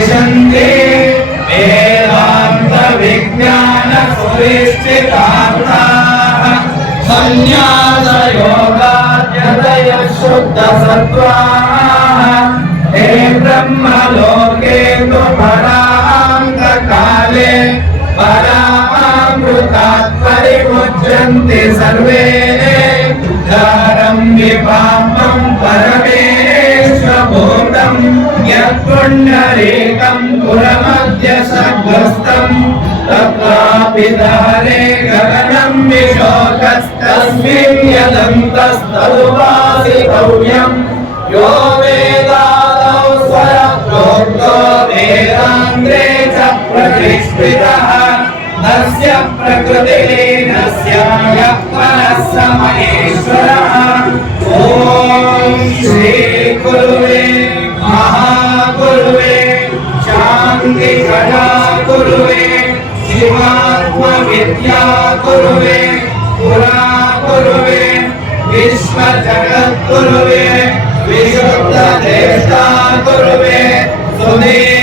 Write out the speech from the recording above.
विशन्ति वेदान्तविज्ञानसुनिश्चितार्थाः संन्यासयोगाद्यतय शुद्धसत्त्वाः हे ब्रह्मलोके तु परान्तकाले परामृतात् परिमुच्यन्ते सर्वे धारं विपापं परमे यत्पुण्डरीकं पुरमद्य सद्ग्रस्तं तत्रापि दहरे गगनं विशोकस्तस्मिन् यदन्तस्तदुपासितव्यम् यो वेदादौ स्वरप्रोक्तो वेदान्त्रे च प्रतिष्ठितः। तस्य प्रकृतिलीनस्य शिवात्मविद्या गुरुवे पुरा गुरुवे विश्व जगत गुरुवे सुधे गुरुवे भक्ति यशो